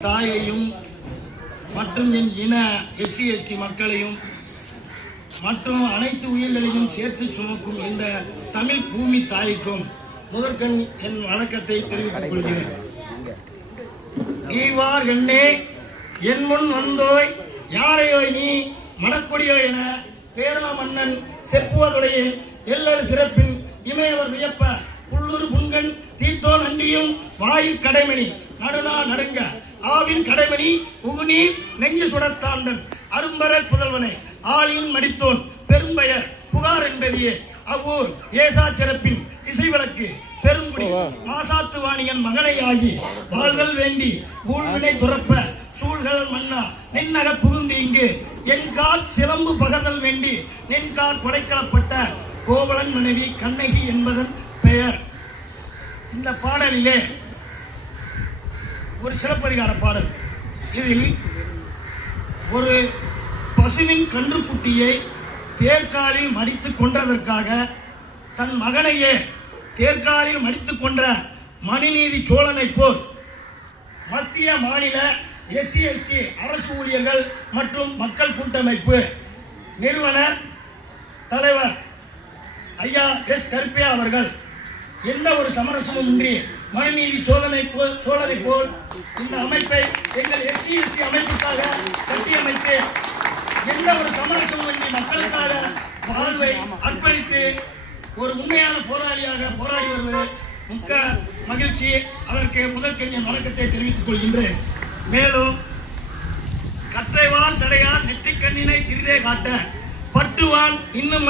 தாயையும் மற்றும் என் இன எஸ்சி எஸ்டி மக்களையும் மற்றும் அனைத்து உயிர்களையும் சேர்த்து சுமக்கும் இந்த தமிழ் பூமி தாய்க்கும் முதற்கண் என் வணக்கத்தை தெரிவித்துக் கொள்கிறேன். நீவார் என்னே என் முன் வந்தோய் யாரையோ நீ மடக்கொடியோ என பேரா மன்னன் செப்புவதுடைய எல்லரு சிறப்பின் இமையவர் வியப்ப உள்ளூர் புண்கண் தீர்த்தோ நன்றியும் வாயு கடைமணி நடுநா நடுங்க ஆவின் கடைமணி உகுநீர் நெஞ்சு சுடத்தாண்டன் அரும்பரர் புதல்வனை ஆளியின் மடித்தோன் பெரும்பெயர் புகார் என்பதியே அவ்வூர் ஏசா சிறப்பின் இசைவிளக்கு பெருங்குடி மாசாத்து வாணிகன் மகனை ஆகி வாழ்தல் வேண்டி ஊழ்வினை துறப்ப சூழ்கள் மன்னா நின்னக புகுந்து இங்கு என் கால் சிலம்பு பகர்தல் வேண்டி நின் கால் கொடைக்கலப்பட்ட கோவலன் மனைவி கண்ணகி என்பதன் பெயர். இந்த பாடலிலே ஒரு சிறப்பதிகார பாடல். இதில் ஒரு பசுவின் கன்றுக்குட்டியை தேர்காலில் மடித்துக் கொன்றதற்காக தன் மகனையே தேர்காலில் மடித்துக் கொன்ற மணிநீதி சோழனை போல் மத்திய மாநில எஸ்சி எஸ்டி அரசு ஊழியர்கள் மற்றும் மக்கள் கூட்டமைப்பு நிறுவனர் தலைவர் ஐயா எஸ் கருப்பையா அவர்கள் எந்த ஒரு சமரசமும் இன்றி மனுநீதி சோழனை போல் இந்த அமைப்பை எங்கள் எஸ்சி எஸ்டி அமைப்புக்காக கட்டியமைத்து எந்த ஒரு சமரசமும் இன்றி மக்களுக்காக வாழ்வை அர்ப்பணித்து ஒரு உண்மையான போராளியாக போராடி வருவது மிக்க மகிழ்ச்சி. அதற்கு முதற்கென் வணக்கத்தை தெரிவித்துக் கொள்கின்றேன். மேலும் கற்றைவார் சடையார் நெற்றிக்கண்ணினை சிறிதே காட்ட பற்றுவான் இன்னும்